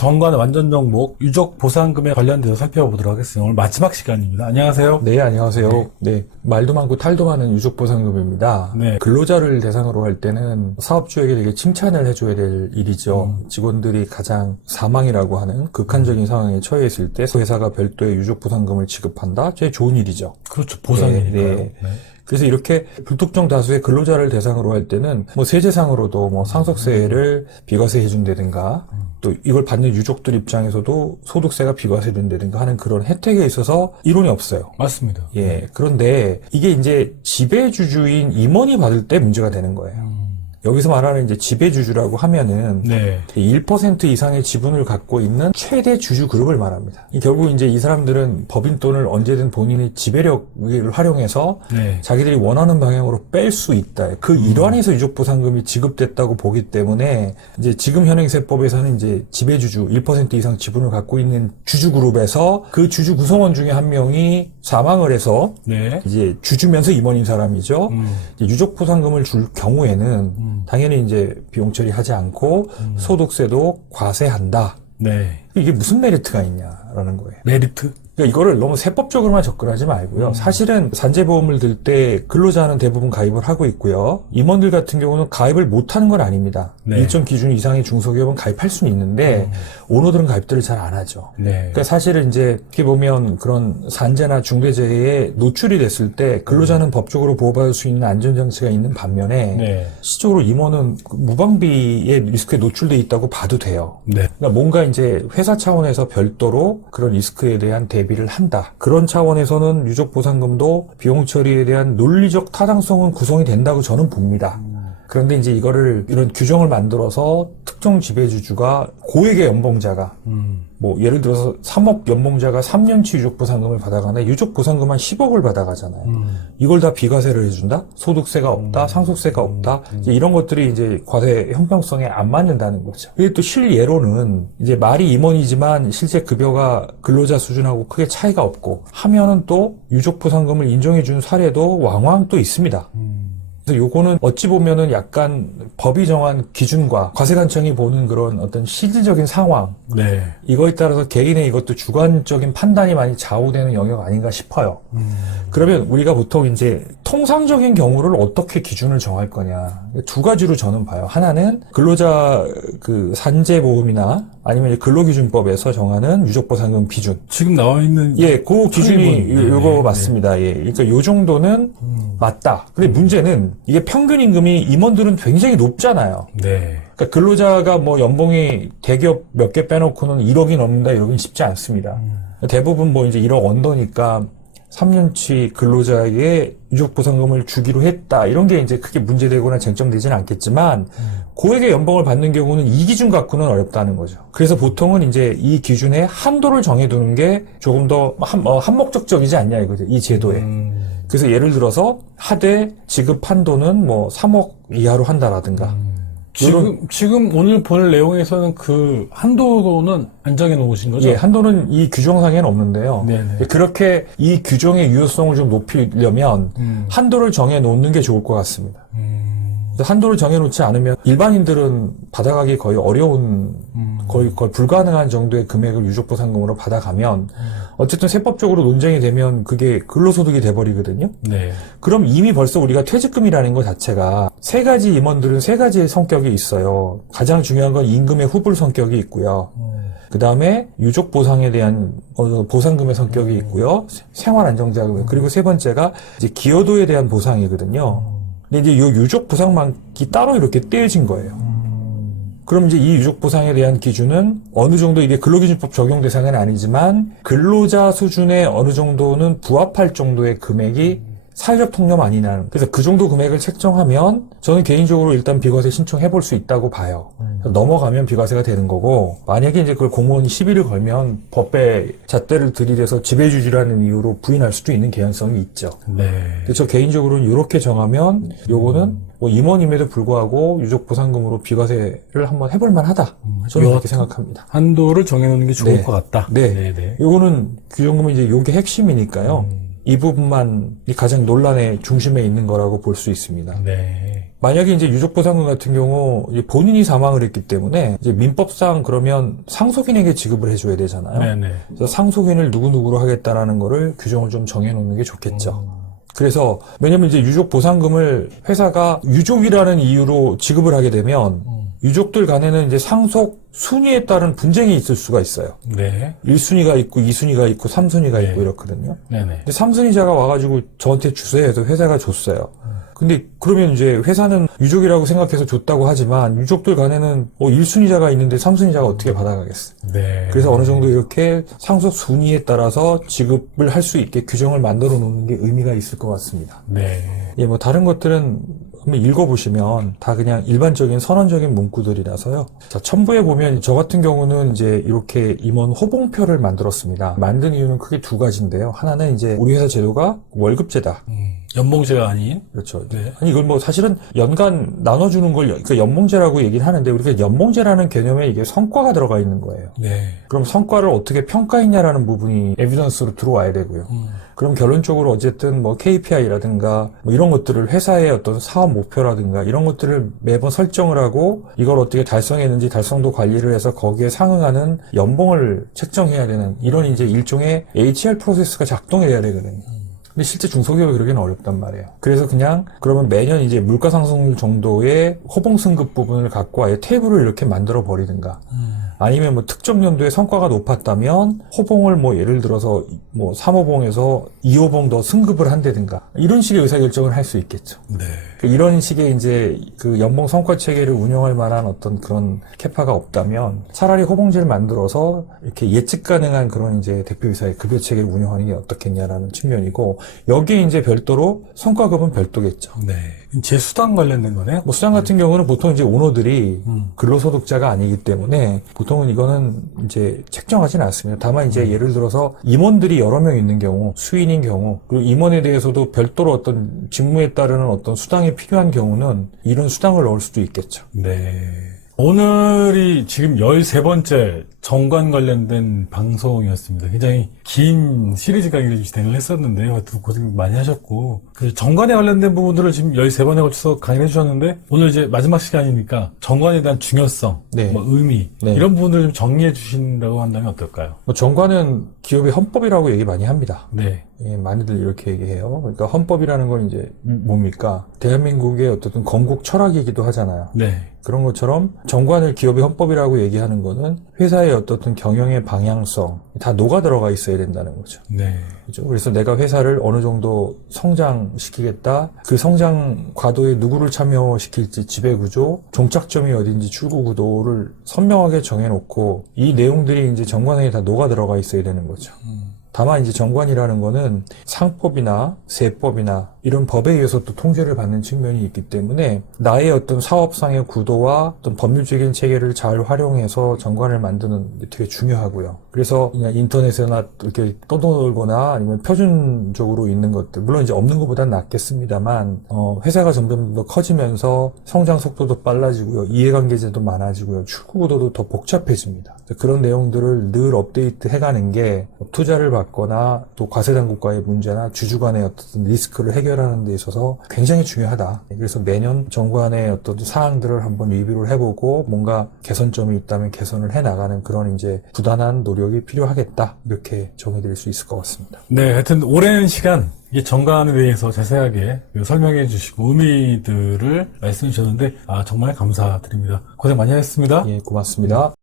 정관 완전 정복 유족 보상금에 관련돼서 살펴보도록 하겠습니다. 오늘 마지막 시간입니다. 안녕하세요. 네, 안녕하세요. 네, 말도 많고 탈도 많은 유족보상금입니다. 네. 근로자를 대상으로 할 때는 사업주에게 되게 칭찬을 해줘야 될 일이죠. 직원들이 가장 사망이라고 하는 극한적인 상황에 처해 있을 때 회사가 별도의 유족보상금을 지급한다? 제일 좋은 일이죠. 그렇죠. 보상이니까요. 네. 그래서 이렇게 불특정 다수의 근로자를 대상으로 할 때는 뭐 세제상으로도 뭐 상속세를 비과세해 준다든가 또 이걸 받는 유족들 입장에서도 소득세가 비과세된다든가 하는 그런 혜택에 있어서 이론이 없어요. 맞습니다. 예. 그런데 이게 이제 지배주주인 임원이 받을 때 문제가 되는 거예요. 여기서 말하는 이제 지배주주라고 하면은 네. 1% 이상의 지분을 갖고 있는 최대 주주 그룹을 말합니다. 결국 이제 이 사람들은 법인 돈을 언제든 본인의 지배력을 활용해서 네. 자기들이 원하는 방향으로 뺄 수 있다. 그 일환에서 유족보상금이 지급됐다고 보기 때문에 이제 지금 현행세법에서는 이제 지배주주 1% 이상 지분을 갖고 있는 주주 그룹에서 그 주주 구성원 중에 한 명이 사망을 해서 네. 이제 주주면서 임원인 사람이죠. 이제 유족보상금을 줄 경우에는 당연히 이제 비용 처리하지 않고 소득세도 과세한다. 네. 이게 무슨 메리트가 있냐라는 거예요. 메리트? 그러니까 이거를 너무 세법적으로만 접근하지 말고요. 사실은 산재보험을 들 때 근로자는 대부분 가입을 하고 있고요. 임원들 같은 경우는 가입을 못하는 건 아닙니다. 네. 일정 기준 이상의 중소기업은 가입할 수는 있는데 오너들은 가입들을 잘 안 하죠. 네. 그러니까 사실은 이제 이렇게 보면 그런 산재나 중대재해에 노출이 됐을 때 근로자는 법적으로 보호받을 수 있는 안전장치가 있는 반면에 네. 실적으로 임원은 무방비의 리스크에 노출돼 있다고 봐도 돼요. 네. 그러니까 뭔가 이제 회사 차원에서 별도로 그런 리스크에 대한 대비를 한다. 그런 차원에서는 유족보상금도 비용 처리에 대한 논리적 타당성은 구성이 된다고 저는 봅니다. 그런데 이제 이거를 이런 규정을 만들어서 특정 지배주주가 고액의 연봉자가 뭐 예를 들어서 3억 연봉자가 3년치 유족보상금을 받아가나 유족보상금 한 10억을 받아가잖아요. 이걸 다 비과세를 해준다? 소득세가 없다? 상속세가 없다? 이제 이런 것들이 이제 과세 형평성에 안 맞는다는 거죠. 이게 또 실예로는 이제 말이 임원이지만 실제 급여가 근로자 수준하고 크게 차이가 없고 하면은 또 유족보상금을 인정해준 사례도 왕왕 또 있습니다. 그래서 요거는 어찌 보면은 약간 법이 정한 기준과 과세관청이 보는 그런 어떤 실질적인 상황 네. 이거에 따라서 개인의 이것도 주관적인 판단이 많이 좌우되는 영역 아닌가 싶어요. 그러면 우리가 보통 이제 통상적인 경우를 어떻게 기준을 정할 거냐 두 가지로 저는 봐요. 하나는 근로자 그 산재보험이나 아니면 근로기준법에서 정하는 유족보상금 기준. 지금 나와 있는 그 기준이 네, 요거 네, 맞습니다. 예. 그러니까 요 정도는 맞다. 근데 문제는 이게 평균 임금이 임원들은 굉장히 높잖아요. 네. 그러니까 근로자가 뭐 연봉이 대기업 몇 개 빼놓고는 1억이 넘는다 이러긴 쉽지 않습니다. 대부분 뭐 이제 1억 언더니까 3년치 근로자에게 유족보상금을 주기로 했다. 이런 게 이제 크게 문제되거나 쟁점되지는 않겠지만 고액의 연봉을 받는 경우는 이 기준 갖고는 어렵다는 거죠. 그래서 보통은 이제 이 기준에 한도를 정해두는 게 조금 더 한목적적이지 않냐 이거죠. 이 제도에. 그래서 예를 들어서 하되 지급 한도는 뭐 3억 이하로 한다라든가. 지금 오늘 볼 내용에서는 그 한도는 안 정해 놓으신 거죠? 예, 한도는 이 규정상에는 없는데요. 네네. 그렇게 이 규정의 유효성을 좀 높이려면 한도를 정해 놓는 게 좋을 것 같습니다. 한도를 정해놓지 않으면 일반인들은 받아가기 거의 어려운 거의 불가능한 정도의 금액을 유족보상금으로 받아가면 어쨌든 세법적으로 논쟁이 되면 그게 근로소득이 돼버리거든요. 네. 그럼 이미 벌써 우리가 퇴직금이라는 것 자체가 세 가지 임원들은 세 가지의 성격이 있어요. 가장 중요한 건 임금의 후불 성격이 있고요. 그 다음에 유족보상에 대한 보상금의 성격이 있고요. 생활안정자금 그리고 세 번째가 이제 기여도에 대한 보상이거든요. 근데 이제 이 유족 보상만이 따로 이렇게 떼어진 거예요. 그럼 이제 이 유족 보상에 대한 기준은 어느 정도 이게 근로기준법 적용 대상은 아니지만 근로자 수준의 어느 정도는 부합할 정도의 금액이 사회적 통념 아니냐는. 그래서 그 정도 금액을 책정하면 저는 개인적으로 일단 비과세 신청해 볼 수 있다고 봐요. 넘어가면 비과세가 되는 거고 만약에 이제 그걸 공무원이 시비를 걸면 법에 잣대를 들이대서 지배주주라는 이유로 부인할 수도 있는 개연성이 있죠. 네. 그래서 개인적으로는 이렇게 정하면 요거는 뭐 임원임에도 불구하고 유족보상금으로 비과세를 한번 해볼 만하다. 저는 그렇게 생각합니다. 한도를 정해 놓는 게 좋을 네. 것 같다. 네. 네네. 요거는 규정금은 이제 요게 핵심이니까요. 이 부분만이 가장 논란의 중심에 있는 거라고 볼 수 있습니다. 네. 만약에 이제 유족보상금 같은 경우 이제 본인이 사망을 했기 때문에 이제 민법상 그러면 상속인에게 지급을 해줘야 되잖아요. 네네. 그래서 상속인을 누구누구로 하겠다라는 거를 규정을 좀 정해놓는 게 좋겠죠. 그래서 왜냐면 이제 유족보상금을 회사가 유족이라는 이유로 지급을 하게 되면 유족들 간에는 이제 상속 순위에 따른 분쟁이 있을 수가 있어요. 네. 1순위가 있고 2순위가 있고 3순위가 네. 있고 이렇거든요. 네네. 근데 3순위자가 와가지고 저한테 주세요 해서 회사가 줬어요. 근데 그러면 이제 회사는 유족이라고 생각해서 줬다고 하지만 유족들 간에는 1순위자가 있는데 3순위자가 어떻게 받아가겠어요. 네. 그래서 어느 정도 이렇게 상속 순위에 따라서 지급을 할 수 있게 규정을 만들어 놓는 게 의미가 있을 것 같습니다. 네. 예, 뭐 다른 것들은 한번 읽어보시면 다 그냥 일반적인 선언적인 문구들이라서요. 자, 첨부에 보면 저 같은 경우는 이제 이렇게 임원 호봉표를 만들었습니다. 만든 이유는 크게 두 가지인데요. 하나는 이제 우리 회사 제도가 월급제다. 연봉제가 아닌. 그렇죠. 네. 아니, 이걸 뭐 사실은 연간 나눠주는 걸 그 연봉제라고 얘기를 하는데 우리가 연봉제라는 개념에 이게 성과가 들어가 있는 거예요. 네. 그럼 성과를 어떻게 평가했냐라는 부분이 에비던스로 들어와야 되고요. 그럼 결론적으로 어쨌든 뭐 KPI라든가 뭐 이런 것들을 회사의 어떤 사업 목표라든가 이런 것들을 매번 설정을 하고 이걸 어떻게 달성했는지 달성도 관리를 해서 거기에 상응하는 연봉을 책정해야 되는 이런 이제 일종의 HR 프로세스가 작동해야 되거든요. 근데 실제 중소기업이 그러기는 어렵단 말이에요. 그래서 그냥 그러면 매년 이제 물가 상승률 정도의 호봉 승급 부분을 갖고 아예 테이블을 이렇게 만들어 버리든가 아니면 뭐 특정 연도에 성과가 높았다면 호봉을 뭐 예를 들어서 뭐 3호봉에서 2호봉 더 승급을 한다든가 이런 식의 의사결정을 할 수 있겠죠. 네. 이런 식의 이제 그 연봉 성과 체계를 운영할 만한 어떤 그런 캐파가 없다면 차라리 호봉제를 만들어서 이렇게 예측 가능한 그런 이제 대표이사의 급여 체계를 운영하는 게 어떻겠냐라는 측면이고 여기에 이제 별도로 성과급은 별도겠죠. 네. 제 수당 관련된 거네요. 뭐 수당 같은 경우는 보통 이제 오너들이 근로소득자가 아니기 때문에 보통은 이거는 이제 책정하지는 않습니다. 다만 이제 예를 들어서 임원들이 여러 명 있는 경우, 수인인 경우, 그리고 임원에 대해서도 별도로 어떤 직무에 따르는 어떤 수당이 필요한 경우는 이런 수당을 넣을 수도 있겠죠. 네. 오늘이 지금 13번째 정관 관련된 방송이었습니다. 굉장히 긴 시리즈 강의를 진행을 했었는데요. 하여튼 고생 많이 하셨고, 그 정관에 관련된 부분들을 지금 13번에 걸쳐서 강의를 해주셨는데, 오늘 이제 마지막 시간이니까 정관에 대한 중요성, 네. 뭐 의미, 네. 이런 부분들을 좀 정리해 주신다고 한다면 어떨까요? 뭐 정관은 기업의 헌법이라고 얘기 많이 합니다. 네. 예, 많이들 이렇게 얘기해요. 그러니까 헌법이라는 건 이제 뭡니까? 대한민국의 어떤 건국 철학이기도 하잖아요. 네. 그런 것처럼 정관을 기업의 헌법이라고 얘기하는 거는 회사의 어떤 경영의 방향성 다 녹아 들어가 있어야 된다는 거죠. 네. 그렇죠? 그래서 내가 회사를 어느 정도 성장시키겠다. 그 성장 과도에 누구를 참여시킬지 지배구조, 종착점이 어딘지 출구구도를 선명하게 정해놓고 이 내용들이 이제 정관에 다 녹아 들어가 있어야 되는 거죠. 다만 이제 정관이라는 거는 상법이나 세법이나 이런 법에 의해서 또 통제를 받는 측면이 있기 때문에 나의 어떤 사업상의 구도와 어떤 법률적인 체계를 잘 활용해서 정관을 만드는 게 되게 중요하고요. 그래서 그냥 인터넷에나 이렇게 떠돌거나 아니면 표준적으로 있는 것들, 물론 이제 없는 것보단 낫겠습니다만, 회사가 점점 더 커지면서 성장 속도도 빨라지고요. 이해관계제도 많아지고요. 출구구도도 더 복잡해집니다. 그런 내용들을 늘 업데이트 해가는 게 투자를 받거나 또 과세당국과의 문제나 주주 간의 어떤 리스크를 해결하는 데 있어서 굉장히 중요하다. 그래서 매년 정관의 어떤 사항들을 한번 리뷰를 해보고 뭔가 개선점이 있다면 개선을 해나가는 그런 이제 부단한 노력이 필요하겠다. 이렇게 정의드릴 수 있을 것 같습니다. 네, 하여튼 오랜 시간 이 정관에 대해서 자세하게 설명해 주시고 의미들을 말씀해 주셨는데 정말 감사드립니다. 고생 많이 하셨습니다. 예, 고맙습니다.